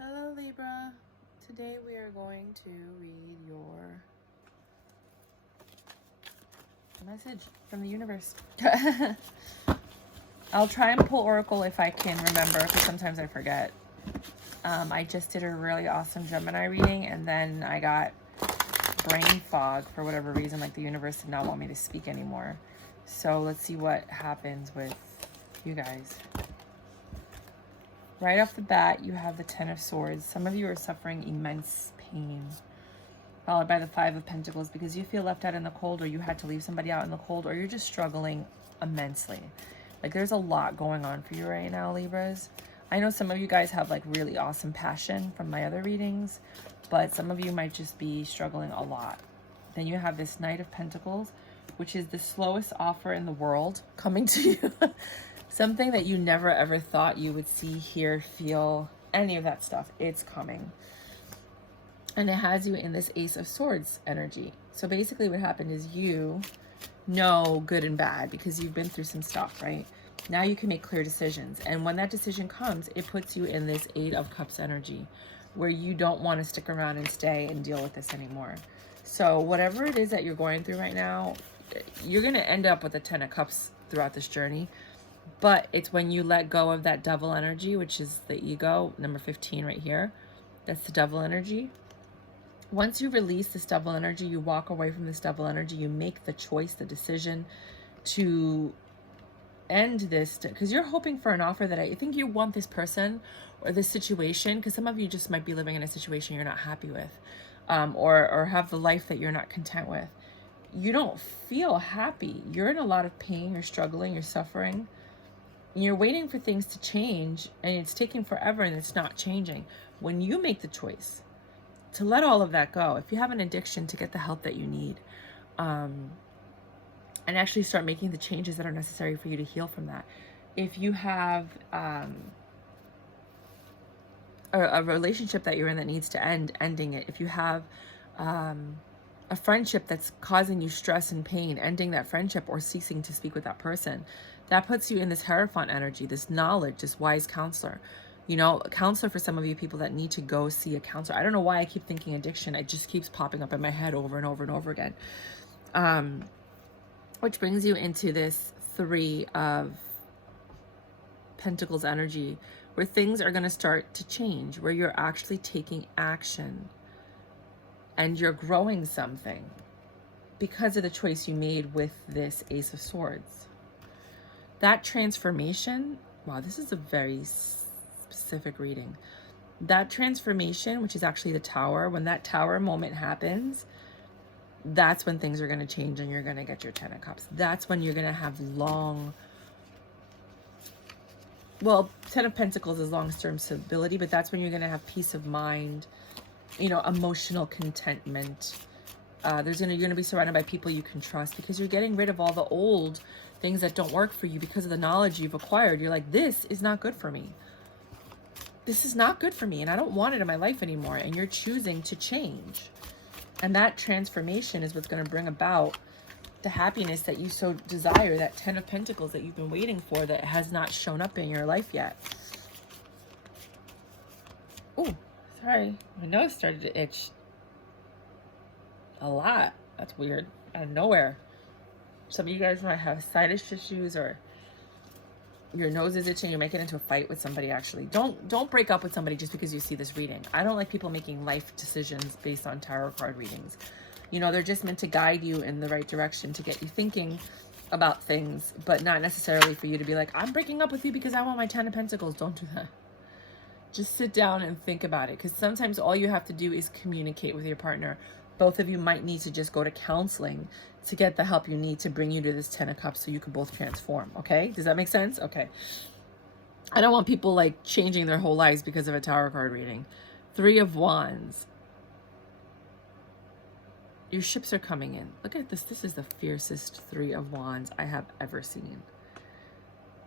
Hello Libra. Today we are going to read your message from the universe. I'll try and pull Oracle if I can remember, because sometimes I forget. I just did a really awesome Gemini reading, and then I got brain fog for whatever reason, like the universe did not want me to speak anymore. So let's see what happens with you guys. Right off the bat, you have the Ten of Swords. Some of you are suffering immense pain, followed by the Five of Pentacles, because you feel left out in the cold, or you had to leave somebody out in the cold, or you're just struggling immensely. Like, there's a lot going on for you right now, Libras. I know some of you guys have like really awesome passion from my other readings, but some of you might just be struggling a lot. Then you have this Knight of Pentacles, which is the slowest offer in the world coming to you. Something that you never ever thought you would see, hear, feel, any of that stuff. It's coming. And it has you in this Ace of Swords energy. So basically what happened is you know good and bad because you've been through some stuff, right? Now you can make clear decisions. And when that decision comes, it puts you in this Eight of Cups energy where you don't want to stick around and stay and deal with this anymore. So whatever it is that you're going through right now, you're going to end up with the Ten of Cups throughout this journey. But it's when you let go of that devil energy, which is the ego, number 15 right here. That's the devil energy. Once you release this devil energy, you walk away from this devil energy, you make the choice, the decision to end this, because you're hoping for an offer that I think you want this person or this situation, because some of you just might be living in a situation you're not happy with, or have the life that you're not content with. You don't feel happy. You're in a lot of pain, you're struggling, you're suffering. You're waiting for things to change, and it's taking forever and it's not changing. When you make the choice to let all of that go, if you have an addiction, to get the help that you need, and actually start making the changes that are necessary for you to heal from that. If you have a relationship that you're in that needs to end, ending it. If you have a friendship that's causing you stress and pain, ending that friendship or ceasing to speak with that person. That puts you in this Hierophant energy, this knowledge, this wise counselor. You know, a counselor for some of you people that need to go see a counselor. I don't know why I keep thinking addiction. It just keeps popping up in my head over and over and over again. Which brings you into this Three of Pentacles energy, where things are going to start to change, where you're actually taking action and you're growing something because of the choice you made with this Ace of Swords. That transformation, wow, this is a very specific reading. That transformation, which is actually the Tower, when that Tower moment happens, that's when things are going to change and you're going to get your Ten of Cups. That's when you're going to have long, well, Ten of Pentacles is long-term stability, but that's when you're going to have peace of mind, you know, emotional contentment. You're going to be surrounded by people you can trust, because you're getting rid of all the old things that don't work for you because of the knowledge you've acquired. You're like, this is not good for me. This is not good for me, and I don't want it in my life anymore. And you're choosing to change. And that transformation is what's going to bring about the happiness that you so desire, that Ten of Pentacles that you've been waiting for, that has not shown up in your life yet. Oh, sorry. My nose started to itch a lot. That's weird. Out of nowhere. Some of you guys might have sinus issues, or your nose is itching. You might get into a fight with somebody. Actually, don't break up with somebody just because you see this reading. I don't like people making life decisions based on tarot card readings. You know, they're just meant to guide you in the right direction, to get you thinking about things, but not necessarily for you to be like, I'm breaking up with you because I want my Ten of Pentacles. Don't do that. Just sit down and think about it, because sometimes all you have to do is communicate with your partner. Both of you might need to just go to counseling to get the help you need to bring you to this Ten of Cups so you can both transform, okay? Does that make sense? Okay. I don't want people like changing their whole lives because of a tarot card reading. Three of Wands. Your ships are coming in. Look at this. This is the fiercest Three of Wands I have ever seen.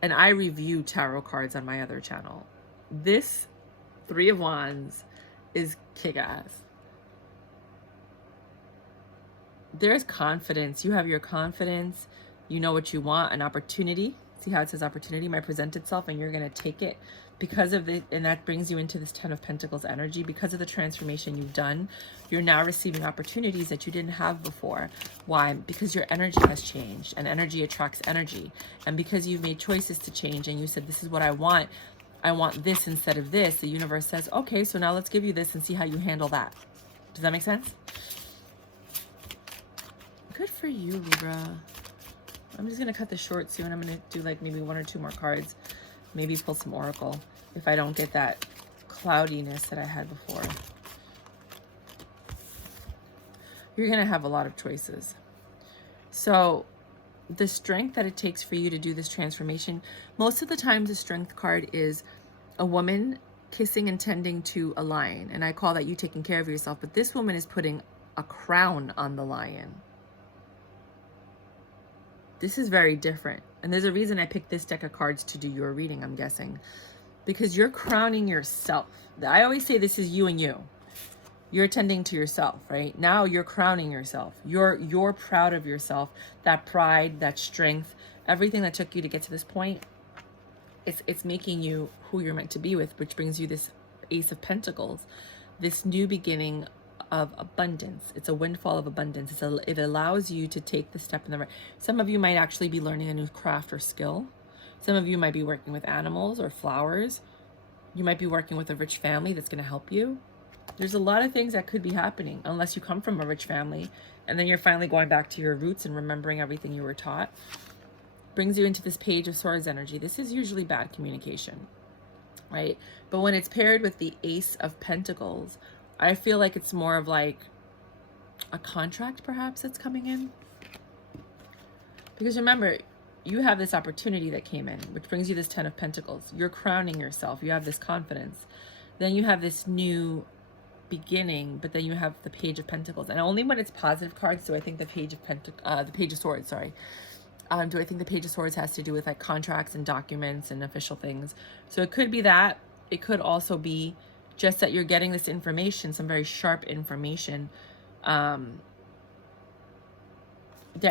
And I review tarot cards on my other channel. This Three of Wands is kick-ass. There's confidence. You have your confidence. You know what you want. An opportunity. See how it says opportunity might present itself, and you're going to take it because of it, and that brings you into this 10 of Pentacles energy. Because of the transformation you've done, you're now receiving opportunities that you didn't have before. Why? Because your energy has changed, and energy attracts energy. And because you've made choices to change, and you said, this is what I want this instead of this, the universe says, okay, so now let's give you this and see how you handle that. Does that make sense? Good for you, Libra. I'm just going to cut this short soon. I'm going to do like maybe 1 or 2 more cards. Maybe pull some oracle if I don't get that cloudiness that I had before. You're going to have a lot of choices. So the strength that it takes for you to do this transformation, most of the times the strength card is a woman kissing and tending to a lion. And I call that you taking care of yourself. But this woman is putting a crown on the lion. This is very different. And there's a reason I picked this deck of cards to do your reading, I'm guessing. Because you're crowning yourself. I always say this is you and you. You're tending to yourself, right? Now you're crowning yourself. You're proud of yourself. That pride, that strength, everything that took you to get to this point, it's making you who you're meant to be with, which brings you this Ace of Pentacles, this new beginning of abundance. It's a windfall of abundance. It allows you to take the step in the right. Some of you might actually be learning a new craft or skill. Some of you might be working with animals or flowers. You might be working with a rich family that's going to help you. There's a lot of things that could be happening unless you come from a rich family and then you're finally going back to your roots and remembering everything you were taught. Brings you into this Page of Swords energy. This is usually bad communication, right? But when it's paired with the Ace of Pentacles, I feel like it's more of like a contract perhaps that's coming in. Because remember, you have this opportunity that came in, which brings you this 10 of Pentacles. You're crowning yourself. You have this confidence. Then you have this new beginning, but then you have the Page of Pentacles. And only when it's positive cards do I think the Page of Swords, sorry. Do I think the Page of Swords has to do with like contracts and documents and official things. So it could be that. It could also be just that you're getting this information, some very sharp information that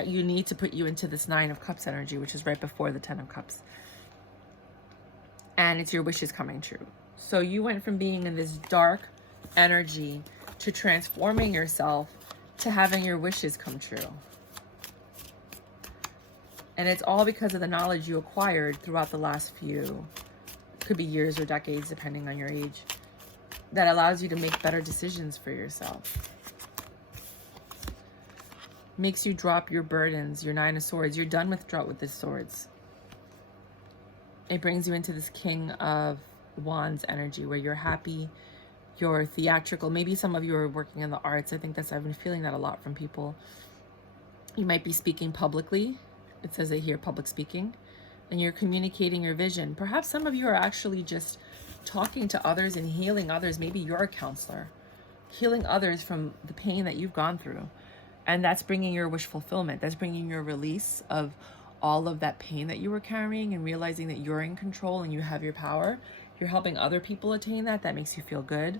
you need to put you into this 9 of Cups energy, which is right before the 10 of Cups. And it's your wishes coming true. So you went from being in this dark energy to transforming yourself to having your wishes come true. And it's all because of the knowledge you acquired throughout the last few, could be years or decades, depending on your age, that allows you to make better decisions for yourself. Makes you drop your burdens, your 9 of Swords. You're done with this swords. It brings you into this King of Wands energy where you're happy, you're theatrical. Maybe some of you are working in the arts. I've been feeling that a lot from people. You might be speaking publicly. It says it here, public speaking. And you're communicating your vision. Perhaps some of you are actually just talking to others and healing others. Maybe you're a counselor, healing others from the pain that you've gone through. And that's bringing your wish fulfillment. That's bringing your release of all of that pain that you were carrying and realizing that you're in control and you have your power. You're helping other people attain that. That makes you feel good.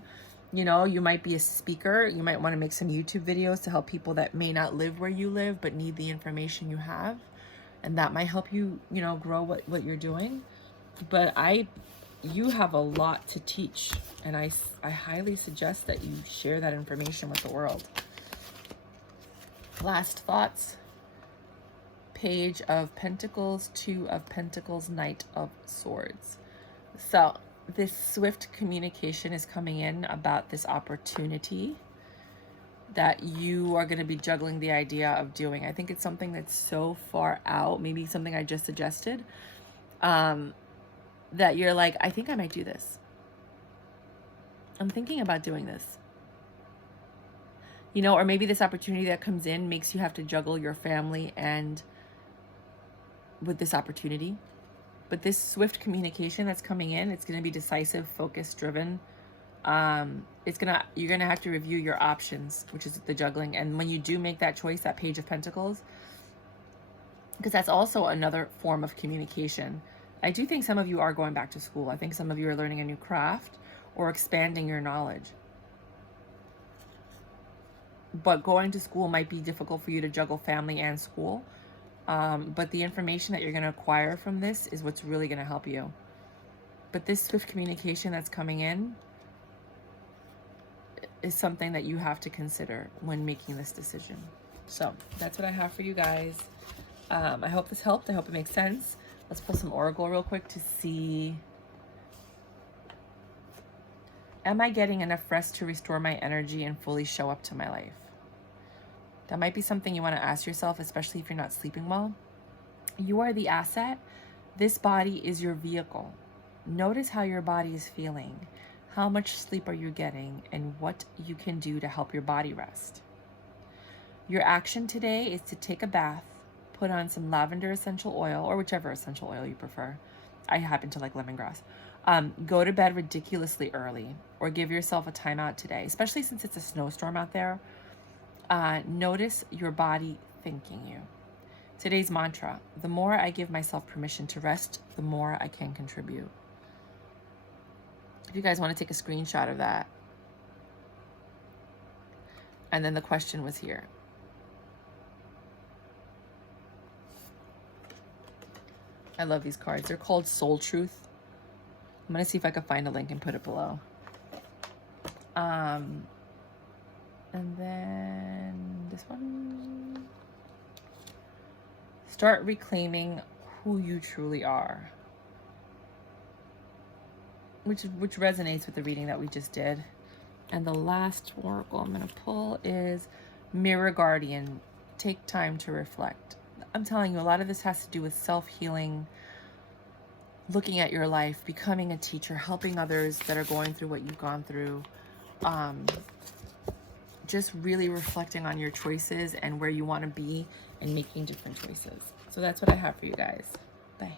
You know, you might be a speaker. You might want to make some YouTube videos to help people that may not live where you live but need the information you have. And that might help you, you know, grow what you're doing. But you have a lot to teach. And I highly suggest that you share that information with the world. Last thoughts. Page of Pentacles, 2 of Pentacles, Knight of Swords. So this swift communication is coming in about this opportunity that you are going to be juggling the idea of doing. I think it's something that's so far out, maybe something I just suggested, that you're like, I think I might do this. I'm thinking about doing this. You know, or maybe this opportunity that comes in makes you have to juggle your family and with this opportunity. But this swift communication that's coming in, it's going to be decisive, focus driven. You're going to have to review your options, which is the juggling. And when you do make that choice, that Page of Pentacles, because that's also another form of communication. I do think some of you are going back to school. I think some of you are learning a new craft or expanding your knowledge. But going to school might be difficult for you to juggle family and school. But the information that you're going to acquire from this is what's really going to help you. But this swift communication that's coming in is something that you have to consider when making this decision. So that's what I have for you guys. I hope this helped. I hope it makes sense. Let's pull some Oracle real quick to see. Am I getting enough rest to restore my energy and fully show up to my life? That might be something you want to ask yourself, especially if you're not sleeping well. You are the asset. This body is your vehicle. Notice how your body is feeling. How much sleep are you getting, and what you can do to help your body rest. Your action today is to take a bath, put on some lavender essential oil, or whichever essential oil you prefer. I happen to like lemongrass. Go to bed ridiculously early, or give yourself a timeout today, especially since it's a snowstorm out there. Notice your body thanking you. Today's mantra: the more I give myself permission to rest, the more I can contribute. If you guys want to take a screenshot of that. And then the question was here. I love these cards. They're called Soul Truth. I'm going to see if I can find a link and put it below. And then this one. Start reclaiming who you truly are. Which resonates with the reading that we just did. And the last oracle I'm going to pull is Mirror Guardian. Take time to reflect. I'm telling you, a lot of this has to do with self-healing, looking at your life, becoming a teacher, helping others that are going through what you've gone through. Just really reflecting on your choices and where you want to be and making different choices. So that's what I have for you guys. Bye.